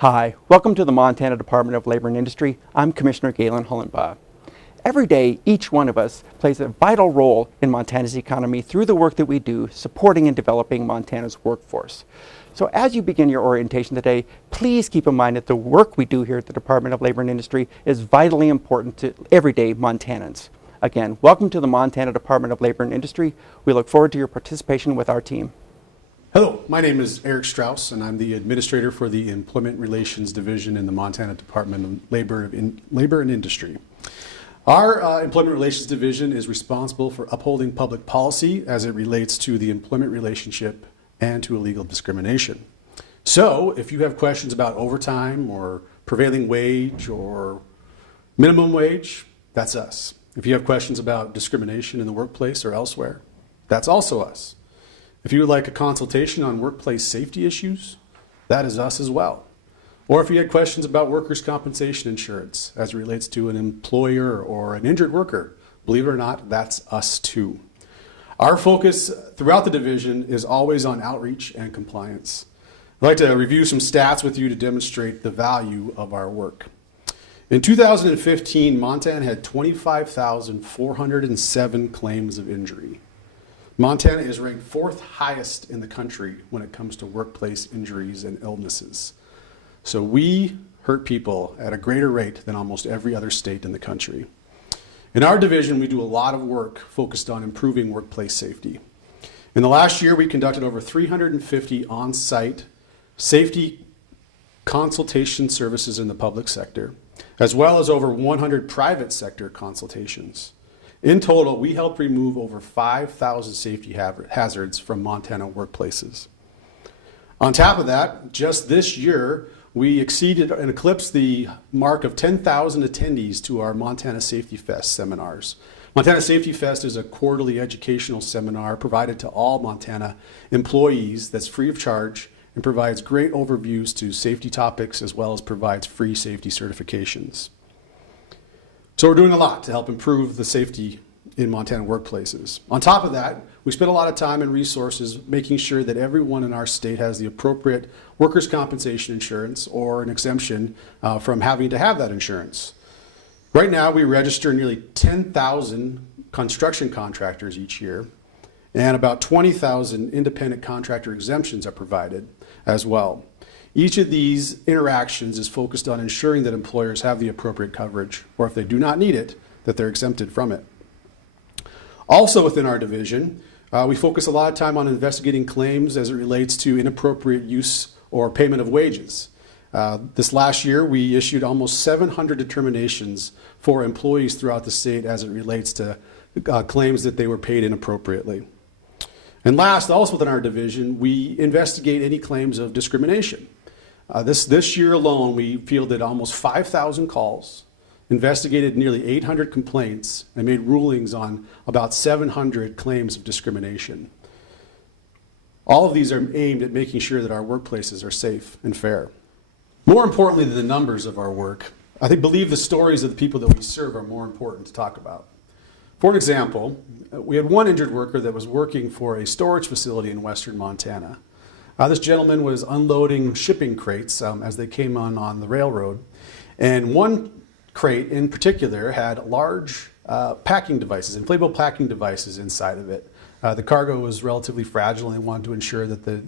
Hi, welcome to the Montana Department of Labor and Industry. I'm Commissioner Galen Hullenbaugh. Every day, each one of us plays a vital role in Montana's economy through the work that we do supporting and developing Montana's workforce. So as you begin your orientation today, please keep in mind that the work we do here at the Department of Labor and Industry is vitally important to everyday Montanans. Again, welcome to the Montana Department of Labor and Industry. We look forward to your participation with our team. Hello, my name is Eric Strauss, and I'm the Administrator for the Employment Relations Division in the Montana Department of Labor and Industry. Our Employment Relations Division is responsible for upholding public policy as it relates to the employment relationship and to illegal discrimination. So, if you have questions about overtime or prevailing wage or minimum wage, that's us. If you have questions about discrimination in the workplace or elsewhere, that's also us. If you would like a consultation on workplace safety issues, that is us as well. Or if you had questions about workers' compensation insurance as it relates to an employer or an injured worker, believe it or not, that's us too. Our focus throughout the division is always on outreach and compliance. I'd like to review some stats with you to demonstrate the value of our work. In 2015, Montana had 25,407 claims of injury. Montana is ranked fourth highest in the country when it comes to workplace injuries and illnesses. So we hurt people at a greater rate than almost every other state in the country. In our division, we do a lot of work focused on improving workplace safety. In the last year, we conducted over 350 on-site safety consultation services in the public sector, as well as over 100 private sector consultations. In total, we helped remove over 5,000 safety hazards from Montana workplaces. On top of that, just this year, we exceeded and eclipsed the mark of 10,000 attendees to our Montana Safety Fest seminars. Montana Safety Fest is a quarterly educational seminar provided to all Montana employees that's free of charge and provides great overviews to safety topics as well as provides free safety certifications. So we're doing a lot to help improve the safety in Montana workplaces. On top of that, we spend a lot of time and resources making sure that everyone in our state has the appropriate workers' compensation insurance or an exemption from having to have that insurance. Right now, we register nearly 10,000 construction contractors each year, and about 20,000 independent contractor exemptions are provided as well. Each of these interactions is focused on ensuring that employers have the appropriate coverage, or if they do not need it, that they're exempted from it. Also within our division, we focus a lot of time on investigating claims as it relates to inappropriate use or payment of wages. This last year, we issued almost 700 determinations for employees throughout the state as it relates to claims that they were paid inappropriately. And last, also within our division, we investigate any claims of discrimination. This year alone, we fielded almost 5,000 calls, investigated nearly 800 complaints, and made rulings on about 700 claims of discrimination. All of these are aimed at making sure that our workplaces are safe and fair. More importantly than the numbers of our work, I believe the stories of the people that we serve are more important to talk about. For an example, we had one injured worker that was working for a storage facility in western Montana. This gentleman was unloading shipping crates as they came on the railroad, and one crate in particular had large packing devices, inflatable packing devices inside of it. The cargo was relatively fragile and they wanted to ensure that the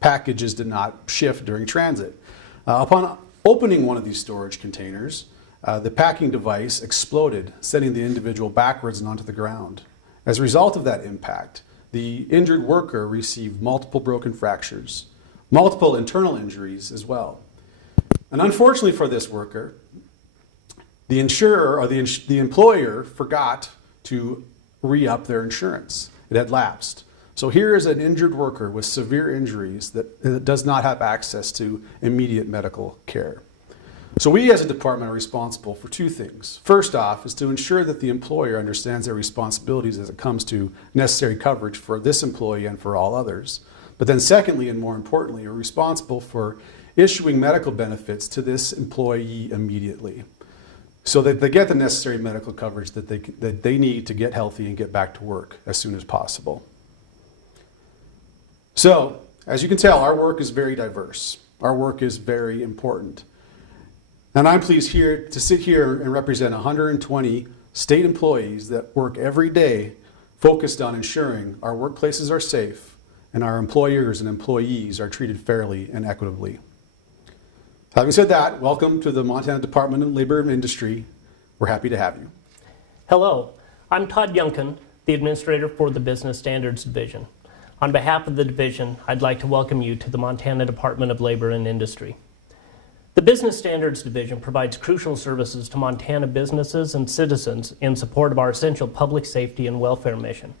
packages did not shift during transit. Upon opening one of these storage containers, the packing device exploded, sending the individual backwards and onto the ground. As a result of that impact, the injured worker received multiple broken fractures, multiple internal injuries as well. And unfortunately for this worker, the insurer or the employer forgot to re-up their insurance. It had lapsed. So here is an injured worker with severe injuries that does not have access to immediate medical care. So we as a department are responsible for two things. First off is to ensure that the employer understands their responsibilities as it comes to necessary coverage for this employee and for all others. But then secondly, and more importantly, are responsible for issuing medical benefits to this employee immediately so that they get the necessary medical coverage that they need to get healthy and get back to work as soon as possible. So, as you can tell, our work is very diverse. our work is very important. And I'm pleased here to sit here and represent 120 state employees that work every day focused on ensuring our workplaces are safe and our employers and employees are treated fairly and equitably. Having said that, welcome to the Montana Department of Labor and Industry. We're happy to have you. Hello, I'm Todd Youngkin, the Administrator for the Business Standards Division. On behalf of the division, I'd like to welcome you to the Montana Department of Labor and Industry. The Business Standards Division provides crucial services to Montana businesses and citizens in support of our essential public safety and welfare mission.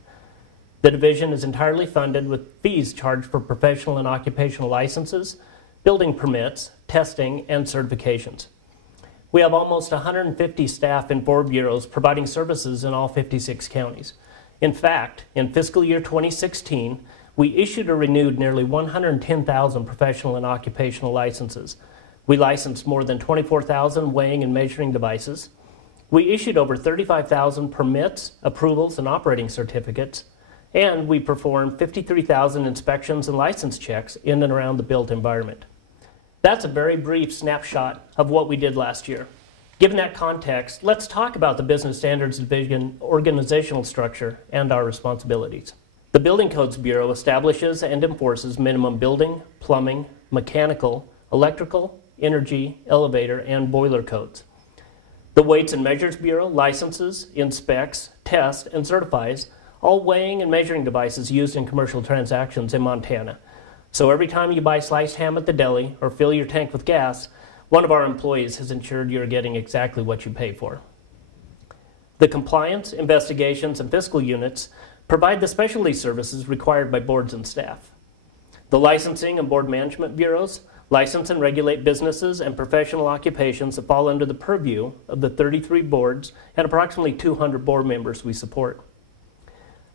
The division is entirely funded with fees charged for professional and occupational licenses, building permits, testing, and certifications. We have almost 150 staff in 4 bureaus providing services in all 56 counties. In fact, in fiscal year 2016, we issued or renewed nearly 110,000 professional and occupational licenses. We licensed more than 24,000 weighing and measuring devices. We issued over 35,000 permits, approvals, and operating certificates. And we performed 53,000 inspections and license checks in and around the built environment. That's a very brief snapshot of what we did last year. Given that context, let's talk about the Business Standards Division organizational structure and our responsibilities. The Building Codes Bureau establishes and enforces minimum building, plumbing, mechanical, electrical, energy, elevator, and boiler codes. The Weights and Measures Bureau licenses, inspects, tests, and certifies all weighing and measuring devices used in commercial transactions in Montana. So every time you buy sliced ham at the deli or fill your tank with gas, one of our employees has ensured you're getting exactly what you pay for. The Compliance, Investigations, and Fiscal Units provide the specialty services required by boards and staff. The Licensing and Board Management Bureaus license and regulate businesses and professional occupations that fall under the purview of the 33 boards and approximately 200 board members we support.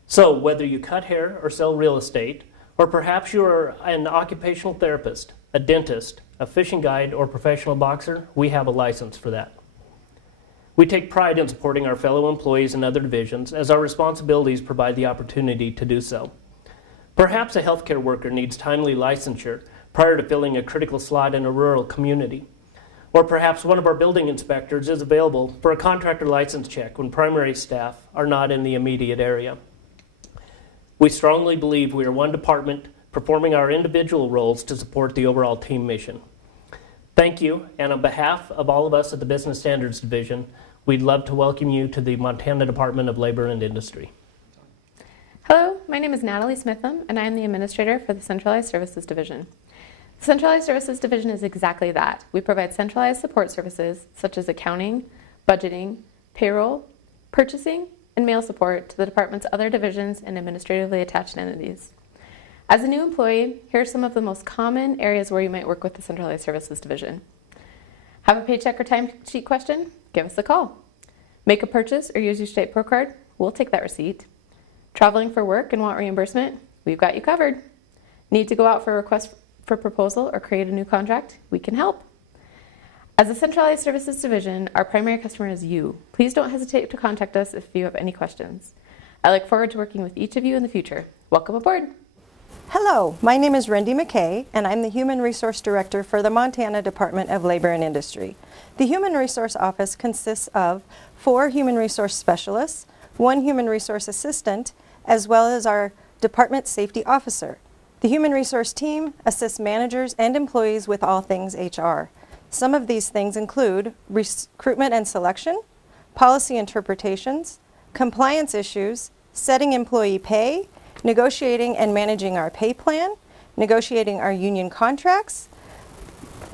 So whether you cut hair or sell real estate, or perhaps you're an occupational therapist, a dentist, a fishing guide, or professional boxer, we have a license for that. We take pride in supporting our fellow employees in other divisions as our responsibilities provide the opportunity to do so. Perhaps a healthcare worker needs timely licensure prior to filling a critical slot in a rural community. Or perhaps one of our building inspectors is available for a contractor license check when primary staff are not in the immediate area. We strongly believe we are one department performing our individual roles to support the overall team mission. Thank you, and on behalf of all of us at the Business Standards Division, we'd love to welcome you to the Montana Department of Labor and Industry. Hello, my name is Natalie Smitham, and I am the Administrator for the Centralized Services Division. The Centralized Services Division is exactly that. We provide centralized support services such as accounting, budgeting, payroll, purchasing, and mail support to the department's other divisions and administratively attached entities. As a new employee, here are some of the most common areas where you might work with the Centralized Services Division. Have a paycheck or timesheet question? Give us a call. Make a purchase or use your state pro card? We'll take that receipt. Traveling for work and want reimbursement? We've got you covered. Need to go out for a request for proposal or create a new contract? We can help. As a Centralized Services Division, our primary customer is you. Please don't hesitate to contact us if you have any questions. I look forward to working with each of you in the future. Welcome aboard. Hello, my name is Rendy McKay, and I'm the Human Resource Director for the Montana Department of Labor and Industry. The Human Resource Office consists of 4 Human Resource Specialists, 1 Human Resource Assistant, as well as our Department Safety Officer. The Human Resource team assists managers and employees with all things HR. Some of these things include recruitment and selection, policy interpretations, compliance issues, setting employee pay, negotiating and managing our pay plan, negotiating our union contracts,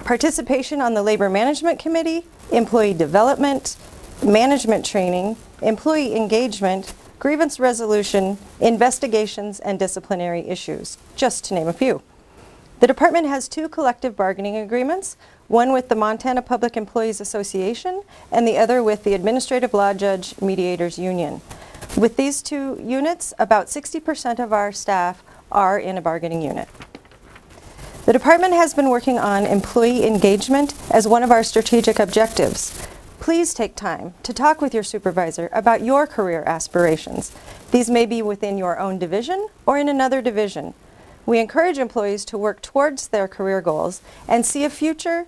participation on the Labor Management Committee, employee development, management training, employee engagement, grievance resolution, investigations, and disciplinary issues, just to name a few. The department has 2 collective bargaining agreements, one with the Montana Public Employees Association and the other with the Administrative Law Judge Mediators Union. With these 2 units, about 60% of our staff are in a bargaining unit. The department has been working on employee engagement as one of our strategic objectives. Please take time to talk with your supervisor about your career aspirations. These may be within your own division or in another division. We encourage employees to work towards their career goals and see a future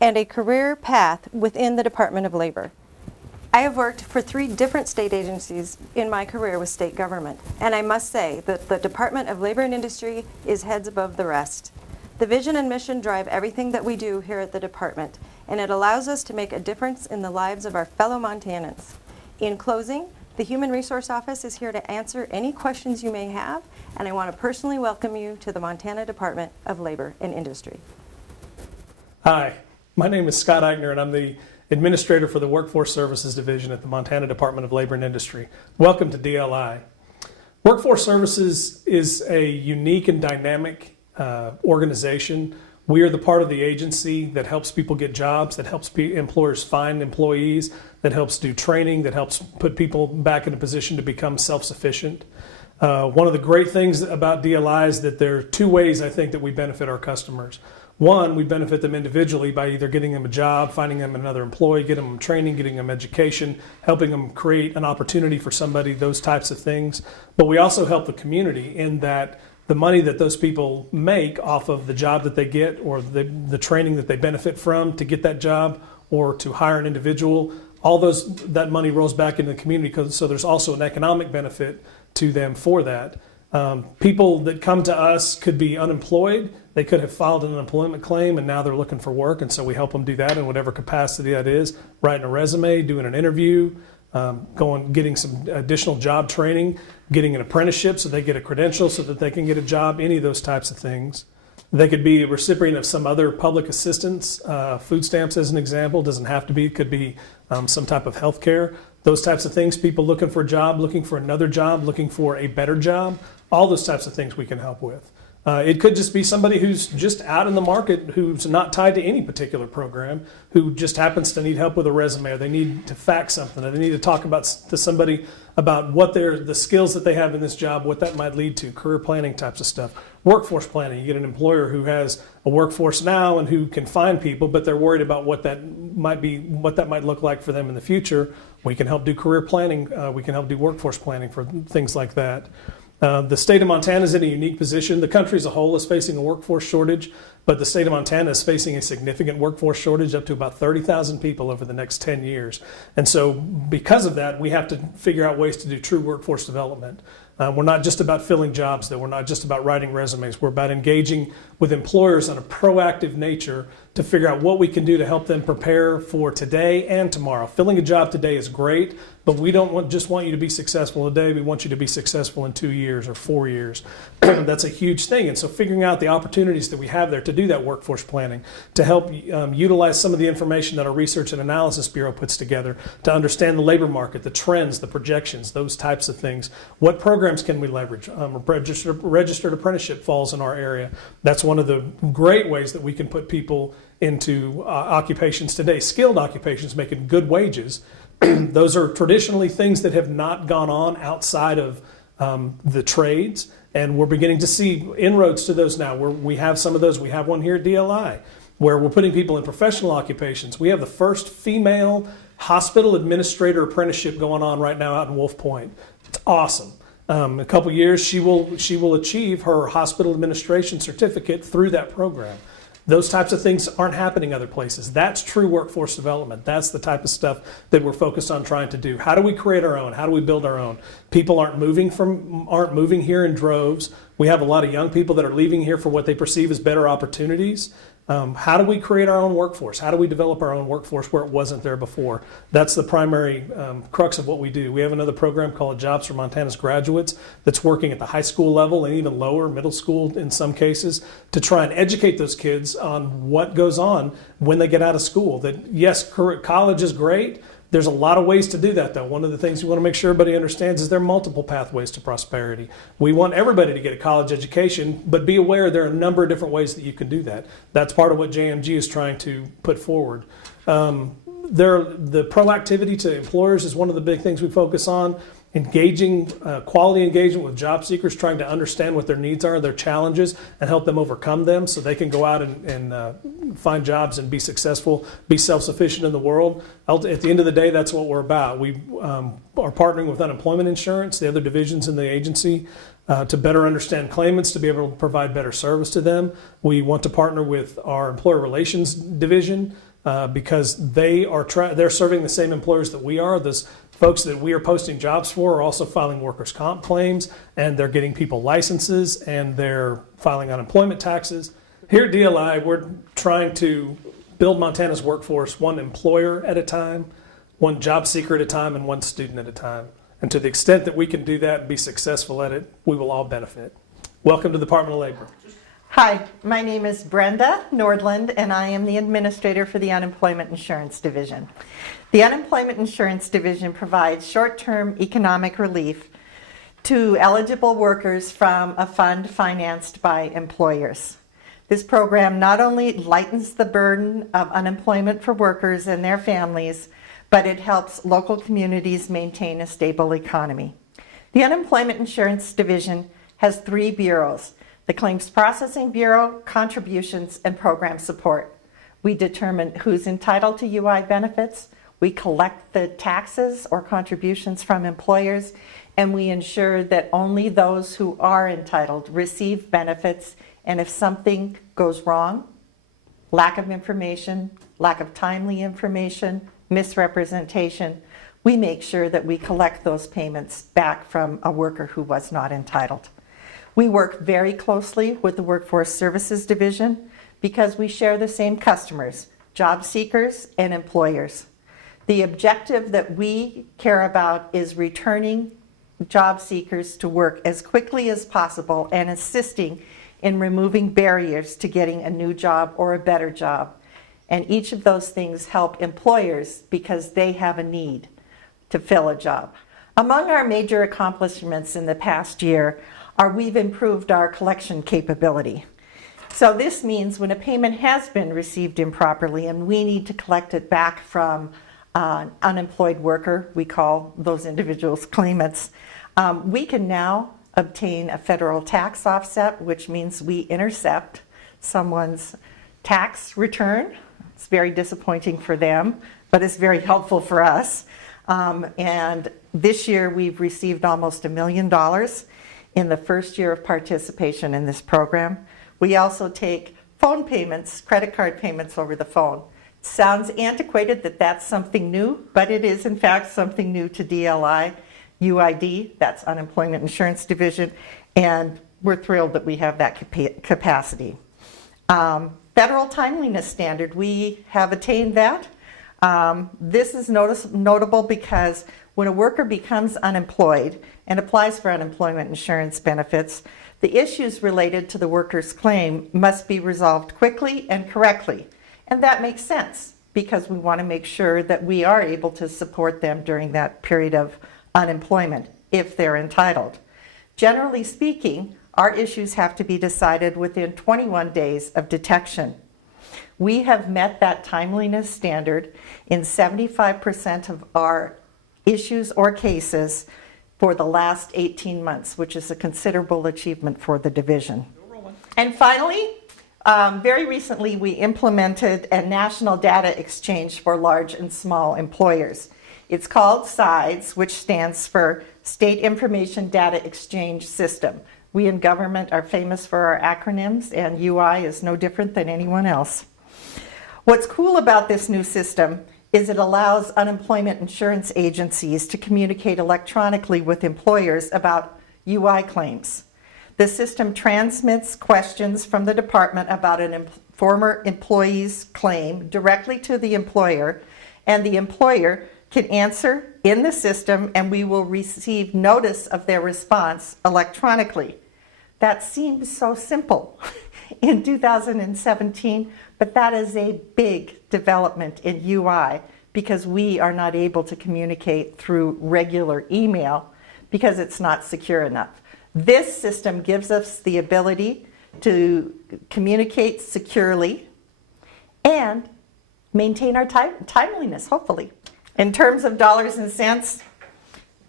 and a career path within the Department of Labor. I have worked for 3 different state agencies in my career with state government, and I must say that the Department of Labor and Industry is heads above the rest. The vision and mission drive everything that we do here at the department, and it allows us to make a difference in the lives of our fellow Montanans. In closing, the Human Resource Office is here to answer any questions you may have, and I want to personally welcome you to the Montana Department of Labor and Industry. Hi, my name is Scott Eichner, and I'm the Administrator for the Workforce Services Division at the Montana Department of Labor and Industry. Welcome to DLI. Workforce Services is a unique and dynamic organization. We are the part of the agency that helps people get jobs, that helps employers find employees, that helps do training, that helps put people back in a position to become self-sufficient. One of the great things about DLI is that there are 2 ways I think that we benefit our customers. One, we benefit them individually by either getting them a job, finding them another employee, getting them training, getting them education, helping them create an opportunity for somebody, those types of things. But we also help the community in that the money that those people make off of the job that they get or the training that they benefit from to get that job or to hire an individual, all that money rolls back into the community, so there's also an economic benefit to them for that. People that come to us could be unemployed. They could have filed an unemployment claim and now they're looking for work, and so we help them do that in whatever capacity that is, writing a resume, doing an interview, getting some additional job training, getting an apprenticeship so they get a credential so that they can get a job, any of those types of things. They could be a recipient of some other public assistance, food stamps as an example, doesn't have to be, it could be some type of health care. Those types of things, people looking for a job, looking for another job, looking for a better job, all those types of things we can help with. It could just be somebody who's just out in the market who's not tied to any particular program, who just happens to need help with a resume, or they need to fax something, or they need to talk to somebody about what the skills that they have in this job, what that might lead to, career planning types of stuff. Workforce planning, you get an employer who has a workforce now and who can find people, but they're worried about what that might look like for them in the future. We can help do career planning. We can help do workforce planning for things like that. The state of Montana is in a unique position. The country as a whole is facing a workforce shortage, but the state of Montana is facing a significant workforce shortage, up to about 30,000 people over the next 10 years. And so because of that, we have to figure out ways to do true workforce development. We're not just about filling jobs, though. We're not just about writing resumes. We're about engaging with employers on a proactive nature to figure out what we can do to help them prepare for today and tomorrow. Filling a job today is great, but we don't just want you to be successful today. We want you to be successful in 2 years or 4 years. That's a huge thing. And so figuring out the opportunities that we have there to do that workforce planning, to help utilize some of the information that our Research and Analysis Bureau puts together, to understand the labor market, the trends, the projections, those types of things. What programs can we leverage? Registered apprenticeship falls in our area. That's one of the great ways that we can put people into occupations today, skilled occupations making good wages. Those are traditionally things that have not gone on outside of the trades, and we're beginning to see inroads to those now. We have some of those. We have one here at DLI where we're putting people in professional occupations. We have the first female hospital administrator apprenticeship going on right now out in Wolf Point. It's awesome. In a couple years, she will achieve her hospital administration certificate through that program. Those types of things aren't happening other places. That's true workforce development. That's the type of stuff that we're focused on trying to do. How do we create our own? How do we build our own? People aren't moving here in droves. We have a lot of young people that are leaving here for what they perceive as better opportunities. How do we create our own workforce? How do we develop our own workforce where it wasn't there before? That's the primary crux of what we do. We have another program called Jobs for Montana's Graduates that's working at the high school level and even lower, middle school in some cases, to try and educate those kids on what goes on when they get out of school. That yes, college is great. There's a lot of ways to do that, though. One of the things we want to make sure everybody understands is there are multiple pathways to prosperity. We want everybody to get a college education, but be aware there are a number of different ways that you can do that. That's part of what JMG is trying to put forward. The proactivity to employers is one of the big things we focus on. Engaging, quality engagement with job seekers, trying to understand what their needs are, their challenges, and help them overcome them so they can go out and find jobs and be successful, be self-sufficient in the world. At the end of the day, that's what we're about. We are partnering with unemployment insurance, the other divisions in the agency, to better understand claimants, to be able to provide better service to them. We want to partner with our employer relations division because they're serving the same employers that we are. Those folks that we are posting jobs for are also filing workers' comp claims, and they're getting people licenses, and they're filing unemployment taxes. Here at DLI, we're trying to build Montana's workforce one employer at a time, one job seeker at a time, and one student at a time. And to the extent that we can do that and be successful at it, we will all benefit. Welcome to the Department of Labor. Hi, my name is Brenda Nordland, and I am the administrator for the Unemployment Insurance Division. The Unemployment Insurance Division provides short-term economic relief to eligible workers from a fund financed by employers. This program not only lightens the burden of unemployment for workers and their families, but it helps local communities maintain a stable economy. The Unemployment Insurance Division has 3 bureaus: the Claims Processing Bureau, Contributions, and Program Support. We determine who's entitled to UI benefits, we collect the taxes or contributions from employers, and we ensure that only those who are entitled receive benefits. And if something goes wrong, lack of information, lack of timely information, misrepresentation, we make sure that we collect those payments back from a worker who was not entitled. We work very closely with the Workforce Services Division because we share the same customers, job seekers and employers. The objective that we care about is returning job seekers to work as quickly as possible and assisting in removing barriers to getting a new job or a better job. And each of those things help employers because they have a need to fill a job. Among our major accomplishments in the past year are we've improved our collection capability. So this means when a payment has been received improperly and we need to collect it back from an unemployed worker, we call those individuals claimants, we can now obtain a federal tax offset, which means we intercept someone's tax return. It's very disappointing for them, but it's very helpful for us. And this year we've received almost $1 million in the first year of participation in this program. We also take phone payments, credit card payments over the phone. It sounds antiquated that that's something new, but it is in fact something new to DLI. UID, that's Unemployment Insurance Division, and we're thrilled that we have that capacity. Federal timeliness standard, we have attained that. This is notable because when a worker becomes unemployed and applies for unemployment insurance benefits, the issues related to the worker's claim must be resolved quickly and correctly. And that makes sense because we want to make sure that we are able to support them during that period of unemployment if they're entitled. Generally speaking, our issues have to be decided within 21 days of detection. We have met that timeliness standard in 75% of our issues or cases for the last 18 months, which is a considerable achievement for the division. And finally, very recently we implemented a national data exchange for large and small employers. It's called SIDES, which stands for State Information Data Exchange System. We in government are famous for our acronyms, and UI is no different than anyone else. What's cool about this new system is it allows unemployment insurance agencies to communicate electronically with employers about UI claims. The system transmits questions from the department about a former employee's claim directly to the employer, and the employer can answer in the system, and we will receive notice of their response electronically. That seems so simple in 2017, but that is a big development in UI because we are not able to communicate through regular email because it's not secure enough. This system gives us the ability to communicate securely and maintain our timeliness, hopefully. In terms of dollars and cents,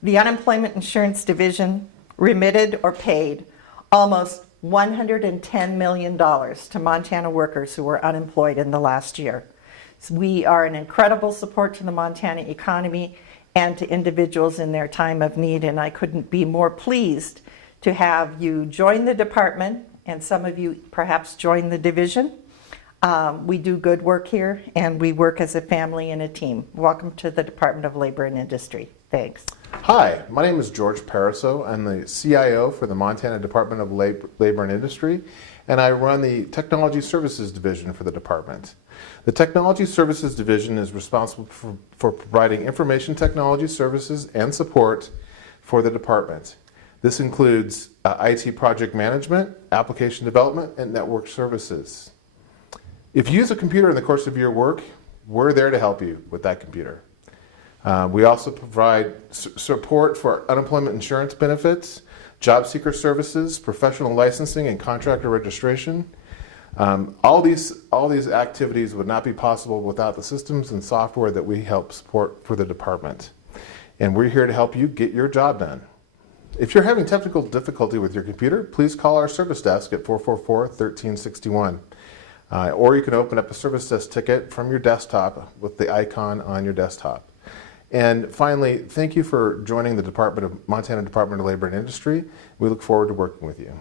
the Unemployment Insurance Division remitted or paid almost $110 million to Montana workers who were unemployed in the last year. So we are an incredible support to the Montana economy and to individuals in their time of need, and I couldn't be more pleased to have you join the department, and some of you perhaps join the division. We do good work here, and we work as a family and a team. Welcome to the Department of Labor and Industry. Thanks. Hi, my name is George Paraso. I'm the CIO for the Montana Department of Labor and Industry, and I run the Technology Services Division for the department. The Technology Services Division is responsible for providing information technology services and support for the department. This includes IT project management, application development, and network services. If you use a computer in the course of your work, we're there to help you with that computer. We also provide support for unemployment insurance benefits, job seeker services, professional licensing, and contractor registration. All these activities would not be possible without the systems and software that we help support for the department. And we're here to help you get your job done. If you're having technical difficulty with your computer, please call our service desk at 444-1361. Or you can open up a service desk ticket from your desktop with the icon on your desktop. And finally, thank you for joining the Montana Department of Labor and Industry. We look forward to working with you.